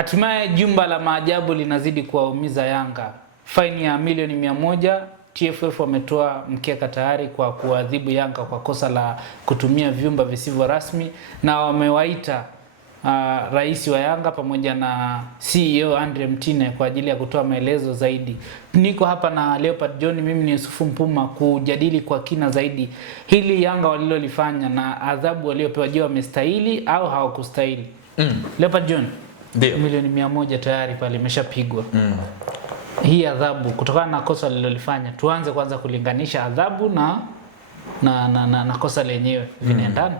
Hatimaye jumba la maajabu linazidi kuwaumiza Yanga. Faini ya milioni 100, TFF wametoa mkeka tayari kwa kuadhibu Yanga kwa kosa la kutumia vyumba visivyo rasmi, na wamewaita rais wa Yanga pamoja na CEO Andre Mtine kwa ajili ya kutoa maelezo zaidi. Niko hapa na Leopard John, mimi ni Yusufu Mpuma, kujadili kwa kina zaidi hili Yanga walilolifanya na adhabu waliopewa. Je, wamestahili au hawakustahili? Leopard John, ndio milioni 100 tayari pale imeshapigwa. Hii adhabu kutokana na kosa walilolifanya, tuanze kwanza kulinganisha adhabu na kosa lenyewe, vinaendana?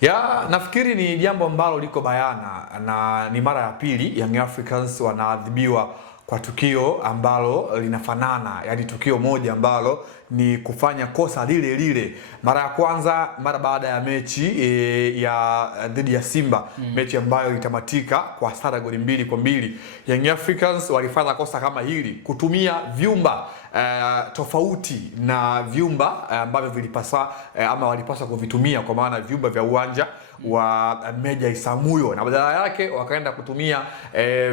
Ya, nafikiri ni jambo ambalo liko bayana na ni mara ya pili Young Africans wanaadhibiwa kwa tukio ambalo linafanana, yani tukio moja ambalo ni kufanya kosa lile lile. Mara ya kwanza mara baada ya mechi ya dhidi ya Simba, mechi ambayo ilitamatika kwa sare goli 2-2. Young Africans walifanya kosa kama hili, kutumia vyumba tofauti na vyumba ambavyo vilipasa ama walipaswa kuvitumia, kwa maana vyumba vya uwanja wa Meja Isamuhyo, na badala yake wakaenda kutumia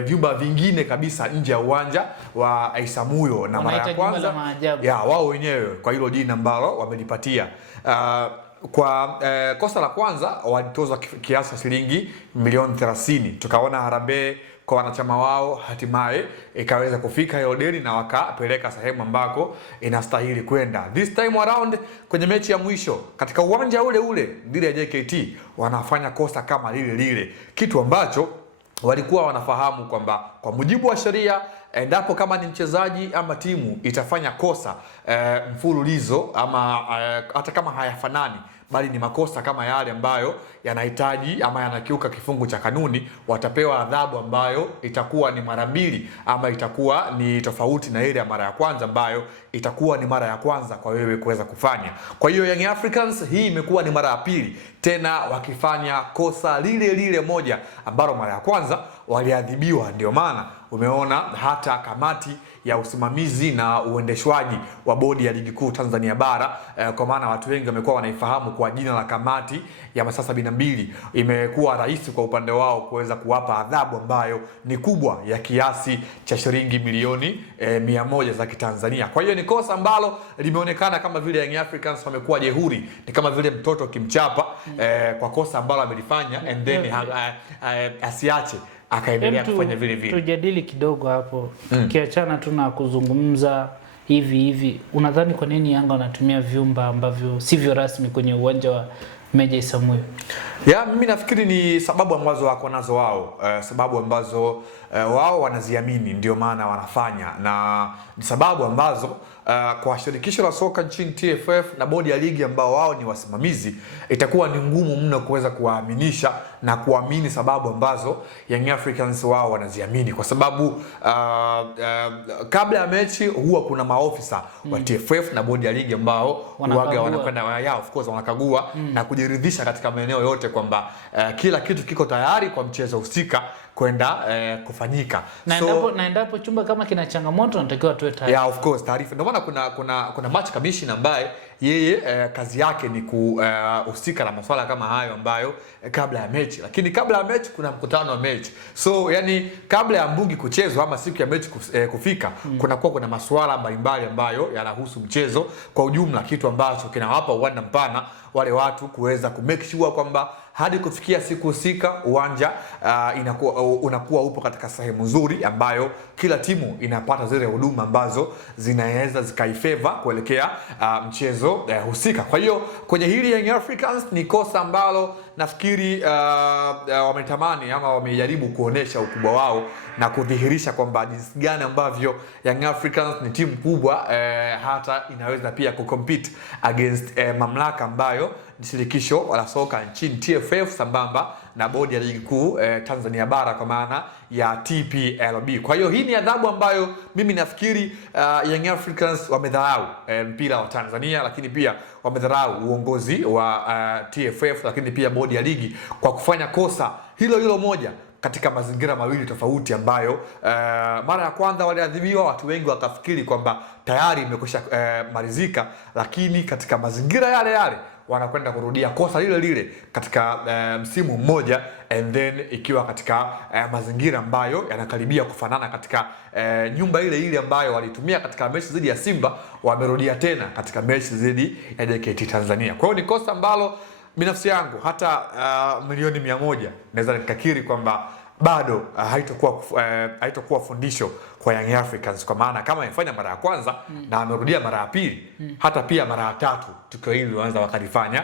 vyumba vingine kabisa nje ya uwanja wa Isamuhyo. Na mara ya kwanza ya wao wenyewe kwa hilo jina ambalo wamelipatia. Kwa kosa la kwanza walitoza kiasi cha shilingi milioni 30. Tukaona harambee kwa wanachama wao, hatimaye ikaweza kufika hilo deni na wakapeleka sehemu ambako inastahili kwenda. This time around kwenye mechi ya mwisho katika uwanja ule ule dhidi ya JKT wanafanya kosa kama lile lile, kitu ambacho walikuwa wanafahamu kwamba kwa mujibu wa sheria, endapo kama ni mchezaji ama timu itafanya kosa mfululizo ama hata kama hayafanani, bali ni makosa kama yale ambayo yanahitaji ama yanakiuka kifungu cha kanuni, watapewa adhabu ambayo itakuwa ni mara mbili ama itakuwa ni tofauti na ile ya mara ya kwanza ambayo itakuwa ni mara ya kwanza kwa wewe kuweza kufanya. Kwa hiyo Young Africans hii imekuwa ni mara ya pili tena wakifanya kosa lile lile moja ambalo mara ya kwanza waliadhibiwa. Ndio maana umeona hata kamati ya usimamizi na uendeshwaji wa bodi ya ligi kuu Tanzania bara, kwa maana watu wengi wamekuwa wanaifahamu kwa jina la kamati ya masaa 72, imekuwa rahisi kwa upande wao kuweza kuwapa adhabu ambayo ni kubwa ya kiasi cha shilingi milioni 100 za Kitanzania. Kwa hiyo ni kosa ambalo limeonekana kama vile Young Africans wamekuwa jehuri, ni kama vile mtoto kimchapa kwa kosa ambalo amelifanya and then asiache akaendelea kufanya vile vile. Tujadili kidogo hapo. Kiachana tu na kuzungumza hivi, unadhani kwa nini Yanga wanatumia vyumba ambavyo sivyo rasmi kwenye uwanja wa Meja Isamuhyo? Ya, mimi nafikiri ni sababu ambazo wako nazo wao, sababu ambazo wao wanaziamini, ndio maana wanafanya, na ni sababu ambazo kwa shirikisho la soka nchini TFF na bodi ya ligi ambao wao ni wasimamizi, itakuwa ni ngumu mno kuweza kuwaaminisha na kuamini sababu ambazo Young Africans wao wanaziamini, kwa sababu kabla ya mechi huwa kuna maofisa wa TFF na bodi ya ligi ambao huaga wanakwenda of course wanakagua na kujiridhisha katika maeneo yote kwamba kila kitu kiko tayari kwa mchezo husika kwenda kufanyika. Na endapo chumba kama kina changamoto natakiwa tuwe tayari. Yeah, of course, taarifa. Ndio maana kuna match commission ambaye yeye kazi yake ni kuhusika na masuala kama hayo ambayo kabla ya mechi. Lakini kabla ya mechi kuna mkutano wa mechi. So yani kabla ya mbungi kuchezwa ama siku ya mechi kufika, kuna masuala mbalimbali ambayo yanahusu mchezo kwa ujumla, kitu ambacho kinawapa uwanda mpana wale watu kuweza kumake sure kwamba hadi kufikia siku husika uwanja unakuwa upo katika sehemu nzuri ambayo kila timu inapata zile huduma ambazo zinaweza zikaifeva kuelekea mchezo husika. Kwa hiyo kwenye hili Young Africans ni kosa ambalo nafikiri wametamani ama wamejaribu kuonesha ukubwa wao na kudhihirisha kwamba jinsi gani ambavyo Young Africans ni timu kubwa, hata inaweza pia kucompete against mamlaka ambayo ni shirikisho la soka nchini TFF sambamba na bodi ya ligi kuu Tanzania bara kwa maana ya TPLB. Kwa hiyo hii ni adhabu ambayo mimi nafikiri Young Africans wamedharau mpira wa Tanzania, lakini pia wamedharau uongozi wa TFF, lakini pia bodi ya ligi kwa kufanya kosa hilo moja katika mazingira mawili tofauti ambayo mara ya kwanza waliadhibiwa, watu wengi wakafikiri kwamba tayari imekwisha malizika, lakini katika mazingira yale wanakwenda kurudia kosa lile lile katika msimu mmoja, and then ikiwa katika mazingira ambayo yanakaribia kufanana katika nyumba ile ile ambayo walitumia katika mechi dhidi ya Simba, wamerudia tena katika mechi dhidi ya JKT Tanzania. Kwa hiyo ni kosa ambalo binafsi yangu hata milioni 100 naweza nikakiri kwamba bado haitakuwa fundisho kwa Young Africans, kwa maana kama amefanya mara ya kwanza na amerudia mara ya pili, hata pia mara ya tatu tukio hili wanaweza wakalifanya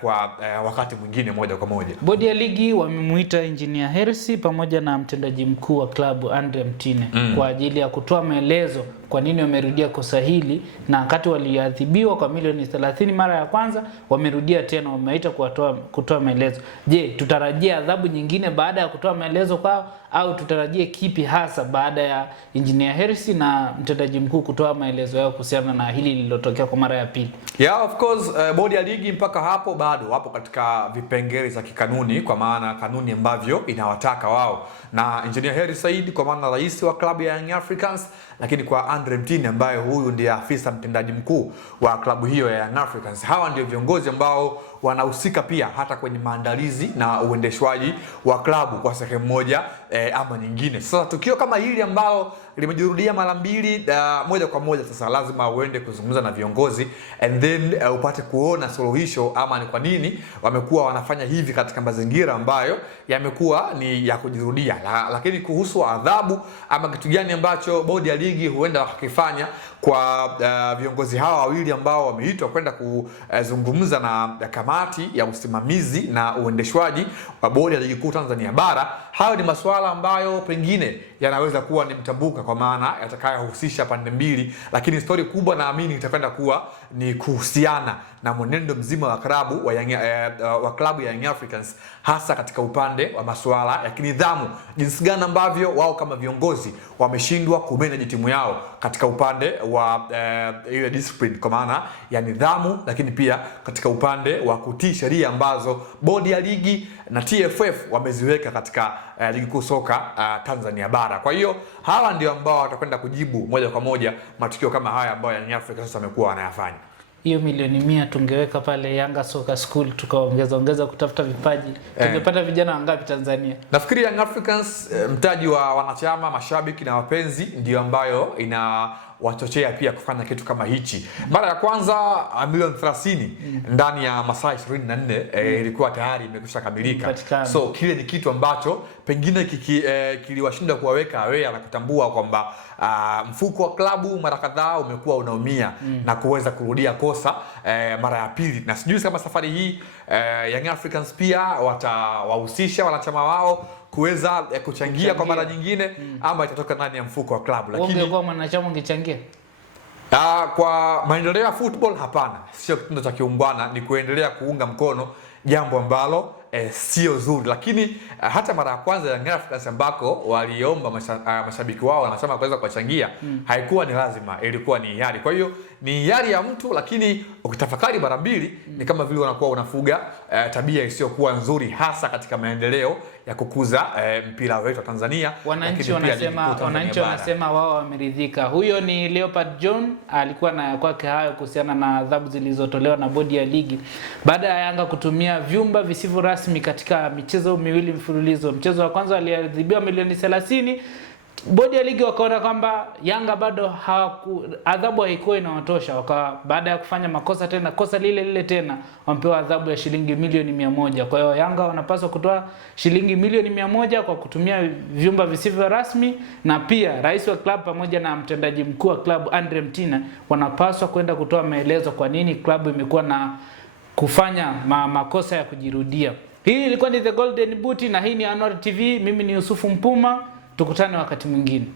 kwa wakati mwingine moja kwa moja. Bodi ya ligi wamemuita Engineer Hersi pamoja na mtendaji mkuu wa klabu Andre Mtine kwa ajili ya kutoa maelezo kwa nini wamerudia kosa hili, na wakati waliadhibiwa kwa milioni 30 mara ya kwanza, wamerudia tena, wameita kutoa maelezo. Je, tutarajia adhabu nyingine baada ya kutoa maelezo kwao, au tutarajie kipi hasa baada ya Engineer Hersi na mtendaji mkuu kutoa maelezo yao kuhusiana na hili lililotokea kwa mara ya pili? Yeah, of course, bodi ya ligi mpaka hapo bado wapo katika vipengele za kikanuni, kwa maana kanuni ambavyo inawataka wao na Engineer Hersi Said kwa maana rais wa klabu ya Young Africans, lakini kwa Andre Mtine ambaye huyu ndiye afisa mtendaji mkuu wa klabu hiyo ya Young Africans. Hawa ndio viongozi ambao wanahusika pia hata kwenye maandalizi na uendeshwaji wa klabu kwa sehemu moja ama nyingine. Sasa tukio kama hili ambalo limejirudia mara mbili, moja kwa moja sasa lazima uende kuzungumza na viongozi and then upate kuona suluhisho ama ni kwa nini wamekuwa wanafanya hivi katika mazingira ambayo yamekuwa ni ya kujirudia. Lakini kuhusu adhabu ama kitu gani ambacho bodi ya ligi huenda wakifanya kwa viongozi hawa wawili ambao wameitwa kwenda kuzungumza na kamati ya usimamizi na uendeshwaji wa bodi ya ligi kuu Tanzania bara, hayo ni masuala ambayo pengine yanaweza kuwa ni mtambuka, kwa maana yatakayohusisha pande mbili, lakini story kubwa naamini itakwenda kuwa ni kuhusiana na mwenendo mzima wa klabu wa klabu ya Young Africans, hasa katika upande wa masuala ya kinidhamu, jinsi gani ambavyo wao kama viongozi wameshindwa kumanage timu yao katika upande wa ile discipline kwa maana ya nidhamu, lakini pia katika upande wa kutii sheria ambazo bodi ya ligi na TFF wameziweka katika ligi kuu soka Tanzania bara. Kwa hiyo hawa ndio ambao watakwenda kujibu moja kwa moja matukio kama haya ambayo Young Africans wamekuwa wanayafanya. Hiyo milioni 100 tungeweka pale Yanga Soccer School, tukaongeza kutafuta vipaji, tungepata vijana wangapi Tanzania? Nafikiri Young Africans mtaji wa wanachama, mashabiki na wapenzi ndio ambayo wachochea pia kufanya kitu kama hichi. Mara ya kwanza milioni 30 ndani ya masaa 24 ilikuwa tayari imekwisha kamilika. So kile ni kitu ambacho pengine kiliwashinda kuwaweka aware na kutambua kwamba mfuko wa klabu mara kadhaa umekuwa unaumia na kuweza kurudia kosa mara ya pili, na sijui kama safari hii Young Africans pia watawahusisha wanachama wao kuweza kuchangia kwa mara nyingine ama itatoka ndani ya mfuko wa klabu. Lakini kwa mwanachama ungechangia kwa maendeleo ya football, hapana, sio kitendo cha kiungwana, ni kuendelea kuunga mkono jambo ambalo sio zuri. Lakini hata mara ya kwanza Young Africans ambako waliomba mashabiki wao wanasema kuweza kuwachangia, haikuwa ni lazima, ilikuwa ni hiari. Kwa hiyo ni hiari ya mtu, lakini ukitafakari mara mbili ni kama vile unakuwa unafuga tabia isiyokuwa nzuri, hasa katika maendeleo ya kukuza mpira wetu wa Tanzania. Wananchi wanasema wao wameridhika. Huyo ni Leopard John, alikuwa na kwake hayo kuhusiana na adhabu zilizotolewa na bodi ya ligi baada ya Yanga kutumia vyumba visivyo rasmi katika michezo miwili mfululizo. Mchezo wa kwanza aliadhibiwa milioni 30. Bodi ya ligi wakaona kwamba Yanga bado adhabu haikuwa inawatosha, baada ya kufanya makosa tena, kosa lile tena, wampewa adhabu ya shilingi milioni 100. Kwa hiyo Yanga wanapaswa kutoa shilingi milioni 100 kwa kutumia vyumba visivyo rasmi, na pia rais wa klabu pamoja na mtendaji mkuu wa klabu Andre Mtine wanapaswa kwenda kutoa maelezo kwa nini klabu imekuwa na kufanya makosa ya kujirudia. Hii ilikuwa ni The Golden Boot na hii ni Anwar TV. Mimi ni Yusufu Mpuma. Tukutane wakati mwingine.